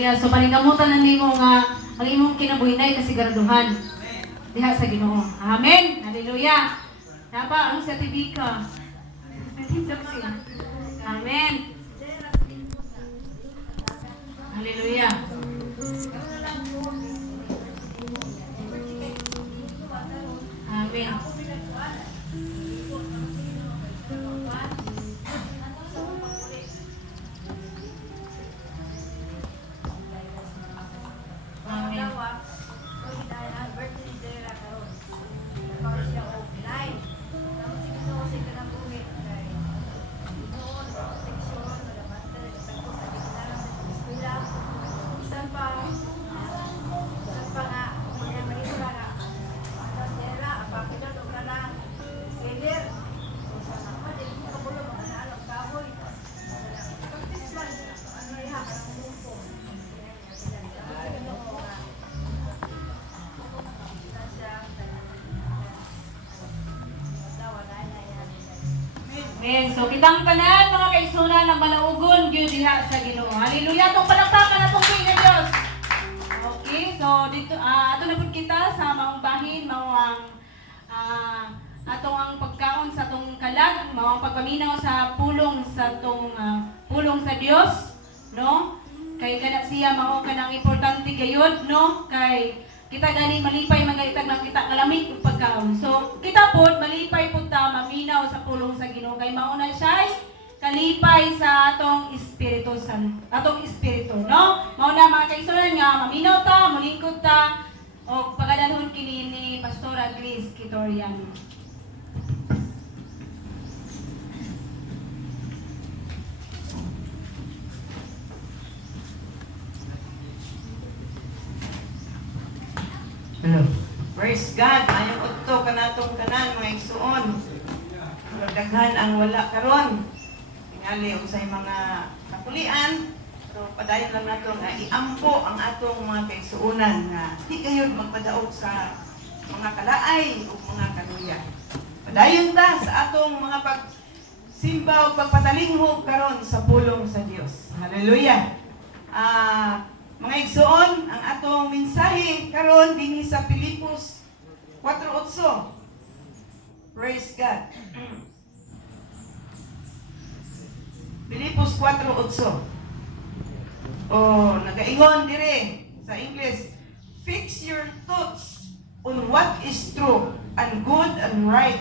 Hallelujah. So paningkamutan na nimo nga ang imong kinabuhi nay kasiguraduhan diha sa Ginoo. Amen. Hallelujah. Napa ang sa tibika. Amen. Hallelujah. Amen. Amen. So kitang tanan mga kaigsunan ng malaugon gyud diha sa Ginoo. Hallelujah. Tong palakpakan atong Panginoon Dios. Okay, so dito ato na pud kita sa maong bahin, mao ang atong ang pagkaon sa atong kalag, mao ang pagpaminaw sa pulong sa atong pulong sa Dios, no? Kay kana siya mao kanang importante gayud, no? Kay kita gani malipay magalitag na kita ngalamig ug pagkaon. So kita pod malipay pud ta maminaw sa pulong sa Ginoo kay mao na siya kalipay sa atong espiritu atong espiritu, no? Mao na mga kaigsunan nga maminaw ta, molingkod ta og pagadanhon kini ni Pastora Grace Kitoriano. Hello. Praise God. Ayong udto kanatong tanan mga igsuon. Daghan ang wala karon. Tingali unsay mga kapulian. Pero padayon lang nato nga iampo ang atong mga kaigsuonan nga di kayo magpadaog sa mga kalaay o mga kaluya. Padayon ta sa atong mga pagsimba o pagpatalinghog karon sa pulong sa Dios. Hallelujah. Mga igsoon, ang atong mensahe karon dinhi sa Filipos 4:8. Praise God. Filipos 4:8. Nagaingon dire sa English. Fix your thoughts on what is true and good and right.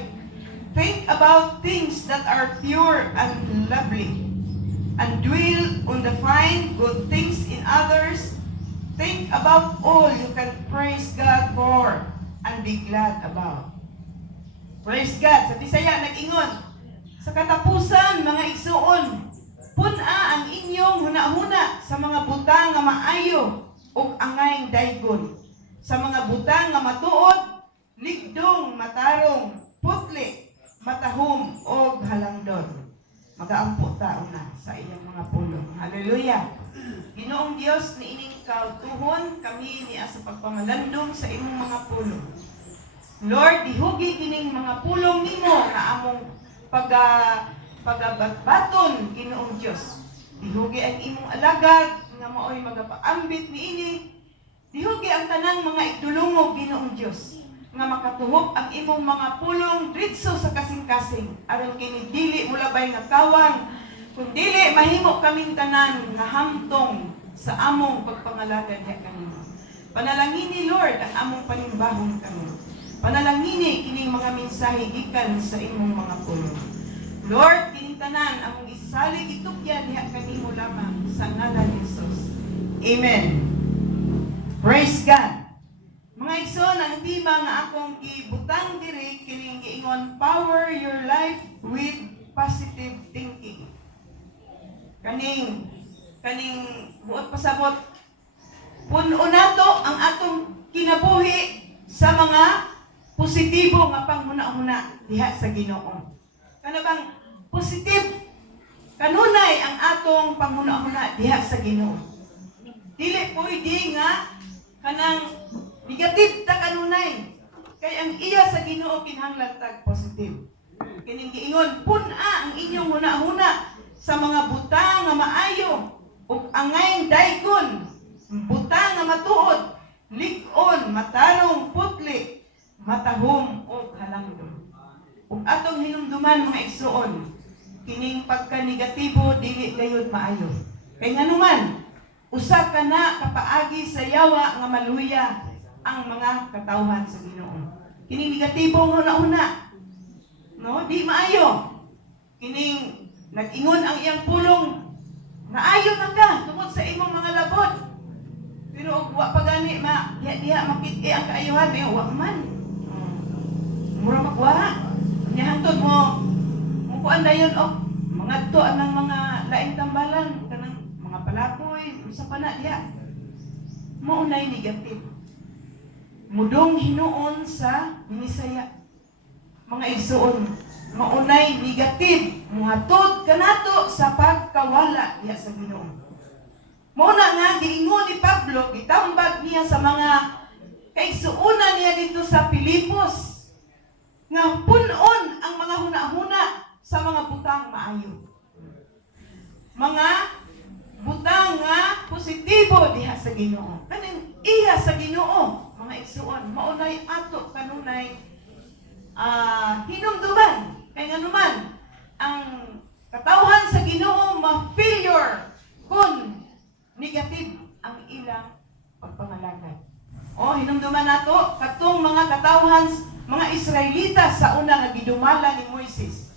Think about things that are pure and lovely. And dwell on the fine, good things in others. Think about all you can praise God for and be glad about. Praise God. Sa Bisaya, nag-ingon. Sa katapusan, mga igsuon, puna ang inyong huna-huna sa mga butang nga maayo o angay daygon. Sa mga butang nga matuod, ligdong, matarong, putli, matahom, o halangdon. Magaampo tao na sa iyang mga pulong. Hallelujah! Ginoong Dios ni ining kautuhon kami niya sa pagpamalandong sa imong mga pulong. Lord, dihugi kining mga pulong nimo na among pagabaton Ginoong Dios. Dihugi ang imong alagad nga maoy magapaambit niini. Dihugi ang tanang mga igdulungog Ginoong Dios nga makatuhop ang imong mga pulong dritso sa kasing-kasing aron kini dili mulabay nga kawang kun dili mahimo kaming tanan nga hamtong sa among pagpangalagan niya kanimo. Panalangini Lord ang among panimbahon kanimo. Panalangini kining mga mensahe gikan sa imong mga pulong. Lord, kining tanan among isalig itukyan diha kanimo lamang sa ngalan ni Jesus. Amen. Praise God. Mga igsoon, ang tema nga akong gibutang diri kining giingon, power your life with positive thinking. Kaning buot pasabot puno nato ang atong kinabuhi sa mga positibo nga panghuna-huna diha sa Ginoo. Kana bang positive kanunay ang atong panghuna-huna diha sa Ginoo. Dili pwede nga kanang negative ta kanunay. Kay ang iya sa Ginoo kinahanglan tag positive. Kining giingon, puna ang inyong huna-huna sa mga butang nga maayo ug angay daygon. butang nga matuod, lig-on, matarong, putli, matahom o halangdon. Ug atong hinumduman mga igsuon, kining pagka-negatibo dili gayud maayo. Kay nganuman, usa ka na kapaagi sa yawa nga maluya ang mga katawhan sa Ginoo. Kining negatibo una-una, no, di maayo. Kining nag-ingon ang iyang pulong, naayo na ka tungod sa imong mga labot. Pero og wa pa gani diha makit-i ang kaayuhan, may wa man. Mura magwa. Nya hantod mo kuan dayon og mga to anang mga laing tambalan kanang mga palaboy usa pa na diha. Mao nay negative. Mudong hinuon sa Bisaya. Mga igsuon, maunay negative, muhatod kanato sa pagkawala diha sa Ginoo. Mao na nga giingon ni Pablo, gitambag niya sa mga kaigsuonan niya dito sa Pilipos nga punon ang mga hunahuna sa mga butang maayo. Mga butang nga positibo diha sa Ginoo. Kaning iya sa Ginoo, mga igsuon, maunay ato kanunay hinumduman. Kaya nga naman, ang katawhan sa Ginoo ma-failure kung negative ang ilang pagpangalagad. O, hinumduman nato katong mga katawhan, mga Israelita sa una nga gidumala ni Moises.